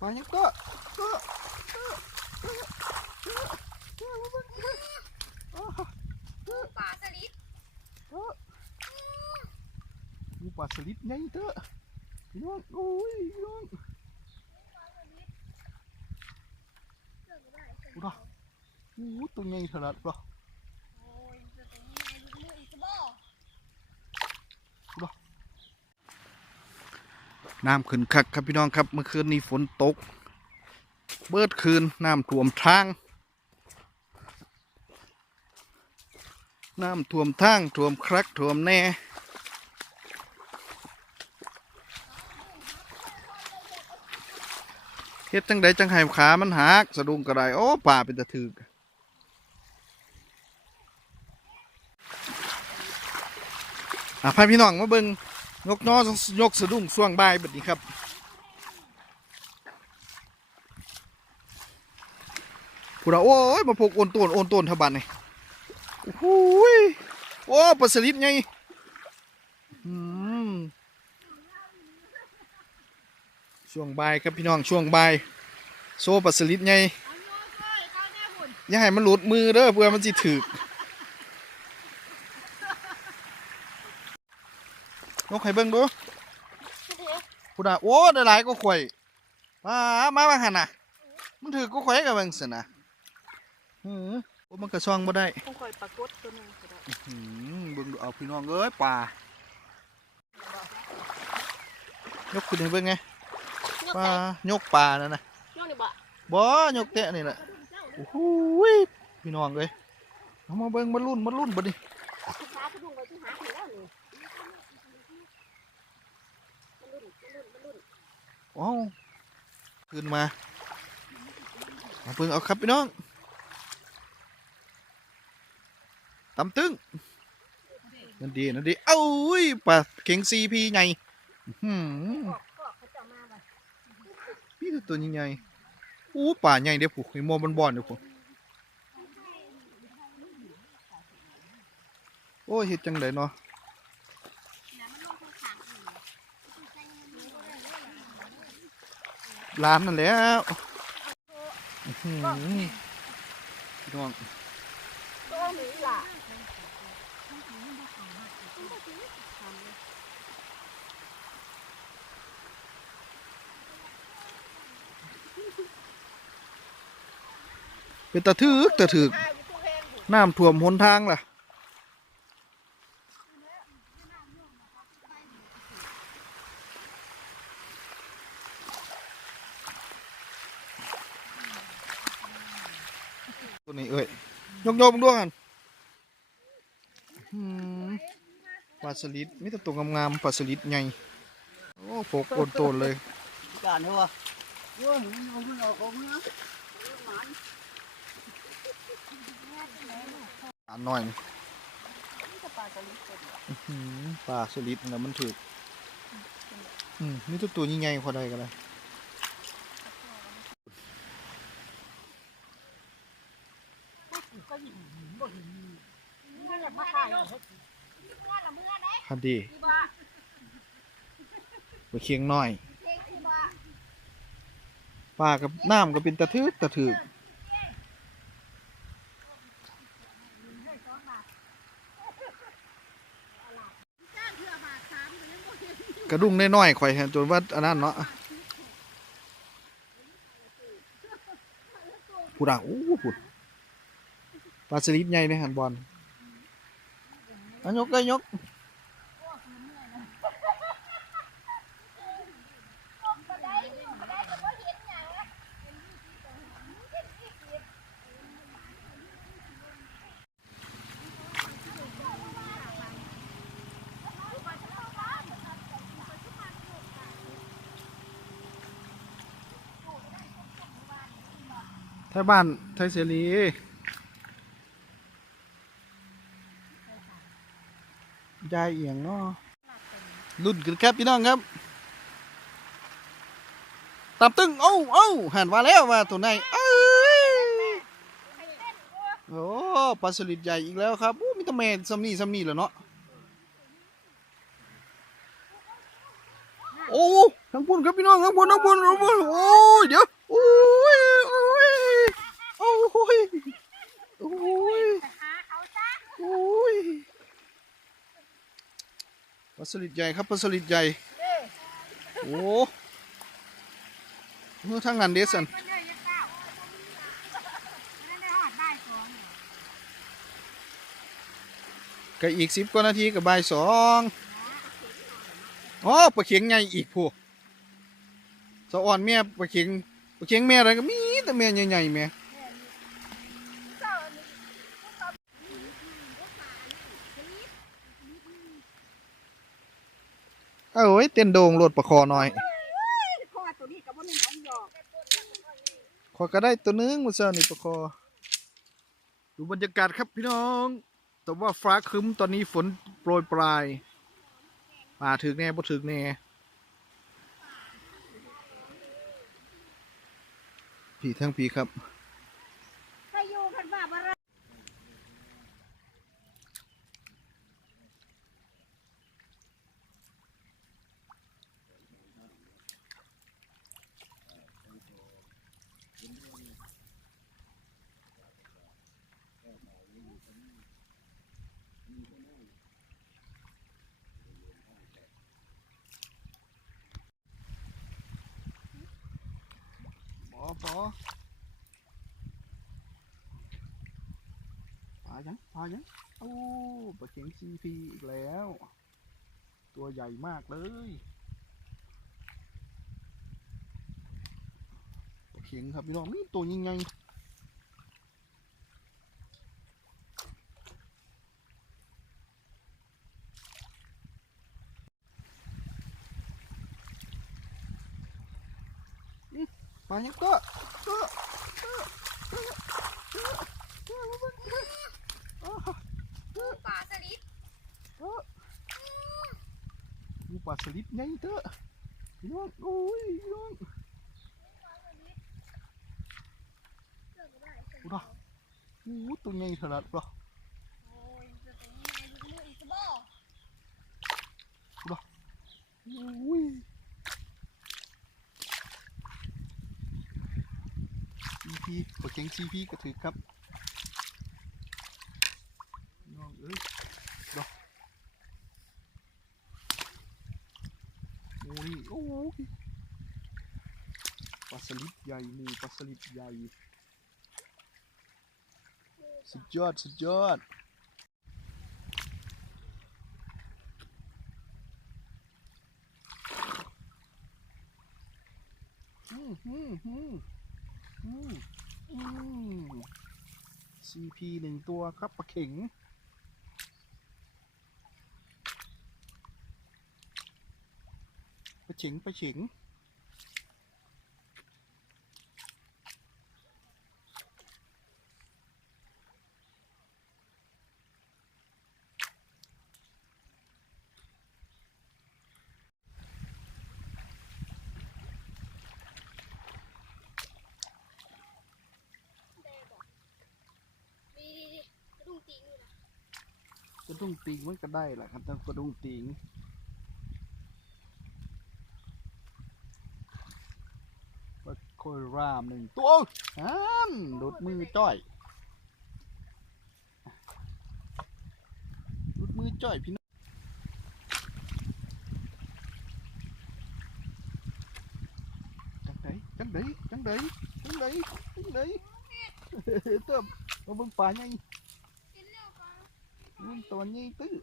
ปลายังเตอะเตอะเตอะเตอะเตอะเตอะมาเบิ่งมาเบิ่งอ้าวเตอะปลาสลิดเตอะมีปลาสลิดใหญ่เตอะพี่น้องโอ้ยพี่น้องอู้ดอกอู้ตัวใหญ่ขนาดปะ โอ้ยจะเป็นยังไงลูกมืออีกจะบ่ น้ำขึ้นคักครับพี่น้องครับ เมื่อคืนนี้ฝนตก เบิดคืนน้ำท่วมทาง น้ำท่วมทางท่วมครักท่วมแน่ เฮ็ดจังใดจังไห้ขามันหักสะดุ้งกระไดโอ้ป่าเป็นตะถึกอะพาพี่น้องมาเบิ่ง ยกน้อยกสะดุ้งช่วงบ่ายแบบนี้ครับพูดว่าโอ้ยมาพกโอนโตนโอนโตนทบันนี่โอ้โหยโอ้ปลาสลิดไงช่วงบ่ายครับพี่น้องช่วงบ่ายโซ่ปลาสลิดไงย้าวแน่หุ่นอย่าให้มันหลุดมือเด้อเพื่อมันสิถึก นกไข่เบิ้งดูพูดว่าโอ้ได้หลายก็ข่อยมามาบางหันน่ะ มันถือก็ข่อยกับเบิ้งสินะอือโอ้มันกระช่องบ่ได้คงคอยปรากฏตัวหนึงก็ได้อืมเบิ่งดูเอาพี่น้องเอ้ยป่ายกขึ้นให้เบิ่งไงปลายกป่านั่นนะโยกนี่บ่บ่ยกแตะนี่แหละโอ้โหยพี่น้องเอ้ยเอามาเบิ่งมาลุ้นมาลุ้นบ่ดิ ลูกค้าเขาดุงไปที่หาให้แล้วนี่มันรุ่นมันรุ่นมันรุ่น ว้าวขึ้นมาเอาเบิ่งเอาครับพี่น้องตำตึงนั่นดีนั่นดี เอ้ยปลาเข็งซีพีใหญ่อื้อหือก็เขาจะมาบ่พี่ตัวใหญ่ๆอู้ป่าใหญ่เด้อผูกไอ้มอมันบอนเด้อผูกโอ้เฮ็ดจังไดเนาะ ร้านนั่นแหล้วอื้อหือพี่น้องตัวหมีล่ะเป็นตะถึกตะถึกอ้าวอยู่ตัวแพงอยู่น้ำท่วมหนทางล่ะ ตัวนี้เอ้ยยกโยมด้วยกันอืมปลาสลิดมีแต่ตัวงามๆปลาสลิดใหญ่โอ้โปกโอนโตนเลย Cạn thôi à? Ui, không có nào không nữa. อ่านหน่อยนี่อื้อหือปลาสลิดนะมันถืออืมนี่ตัวตัวใหญ่ๆพอได้กันเลย มันจะมาขายเหรอฮันดีไปเคียงน้อยปลากับน้ำก็เป็นตะทึกตะถึกกระดุ้งน้อยๆข่อยเห็นจนว่าอันนั้นเนาะพูดอะอู้พูด ปลาสลิดใหญ่ในหันบอลอันยกได้ยกไทยบ้านไทยเสรี ยายเอียงเนาะรุ่นกันครับพี่น้องครับตับตึงเอ้าเอ้หันมาแล้วว่าตัวไหนเอ้ยโอ้ปลาสลิดใหญ่อีกแล้วครับโอ้มีตะแม่ซัมนี่ซัมนี่เหรอเนาะโอ้ทั้งปนครับพี่น้องทั้งปนทั้งปนทั้งปนโอ้ยเดี๋ยวโอ้ยโอ้ยโอ้ยโอ้ยโอ้ย ปลาสลิดใหญ่ครับปลาสลิดใหญ่โอ้เมื่อทางนั้นเดสันกับอีกสิบกว่านาทีกับบ่ายสองอ๋อปลาเข็งใหญ่อีกพวกสะอ่อนแม่ปลาเข็งปลาเข็งแม่อะไรก็มีแต่แม่ใหญ่ๆแม่จ้านี่ เอ้ยเต้นโดงโลดปลาคอหน่อยคอตัวนี้กับว่ามันของหยอกขอก็ได้ตัวนึงมาเซอนี่ปลาคอ ดูบรรยากาศครับพี่น้อง แต่ว่าฟ้าครึ้มตอนนี้ฝนโปรยปลายมาถึงแน่บ่ถึงแน่ผีทั้งผีครับ ไปอยู่กันว่าบ่ได้ ปอปอปลายังปลายังโอ้ปลาเข็งซีพีอีกแล้ว ตัวใหญ่มากเลยปลาเข็งครับพี่น้องนี่ตัวยังไง ปลายังก็ก็ปลาสลิดมีปลาสลิดใหญ่เถ ซีพีปลาเก่งซีพีก็ถือครับพี่น้องเอ้ยดอกโอ้ยโอ้ยปลาสลิดใหญ่หมูปลาสลิดใหญ่สุดยอดสุดยอดอืมอืมอืม อืมอืม CP หนึ่งตัวครับปลาเข็ง ปลาเข็งปลาเข็ง ดีดีดีกระดุมตีนี่นะ ก ระดุงติงมันก็ได้แหละครับแต่กระดุงติงปลาโคยรามหนึ่งตัวฮันโดดมือจ้อยโดดมือจ้อยพี่น้องจังไดจังไดจังไดจังไดจังไดเติมมาเบิ่งปลาใหญ่ กินแล้วปลา มันตัวใหญ่ตื้อ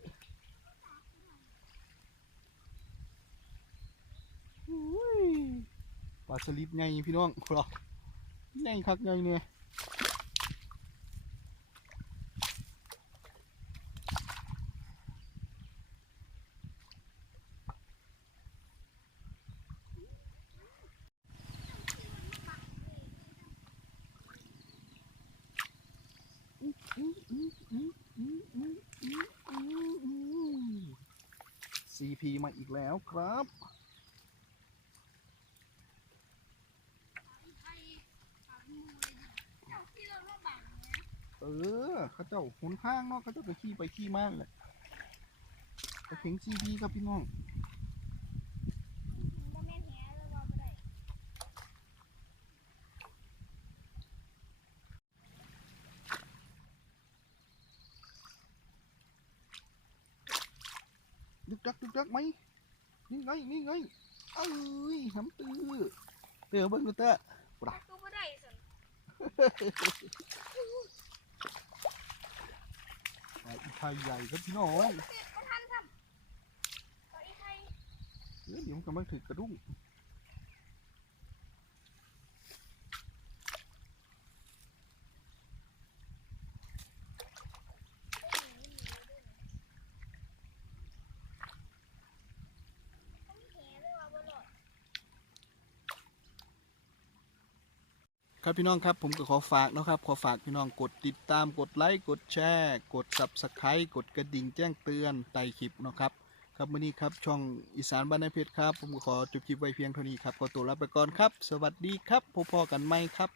อุ้ยปลาสลิดใหญ่พี่น้องพรอใหญ่คักใหญ่เนี่ย ซีพีมาอีกแล้วครับไอ้ปลาเจ้าที่เราลำบากเออเขาเจ้าหนทางเนาะเขาเจ้าไปขี่ไปขี่มากเลยไปเข็งซีพีครับพี่น้อง บ่แม่นแห จักจุกจักไหมนี่ไงนี่ไงเอ้ยน้ำตื้อเตือเบิ้งดูเตอตัวบ่ได้สิปลาอีไทยใหญ่ครับพี่น้องติดบ่ทันซ้ำตัวอีไทยเดี๋ยวมันกำลังถึกกระดุ้งต้องแหด้วยว่าบ่หลอด ครับพี่น้องครับผมก็ขอฝากนะครับขอฝากพี่น้องกดติดตามกดไลค์กดแชร์กด subscribe กดกระดิ่งแจ้งเตือนใต้คลิปนะครับครับวันนี้ครับช่องอีสานบ้านนาเพชรครับ ผมก็ขอจบคลิปไว้เพียงเท่านี้ครับขอตัวลาไปก่อนครับ สวัสดีครับพบพอกันไหมครับ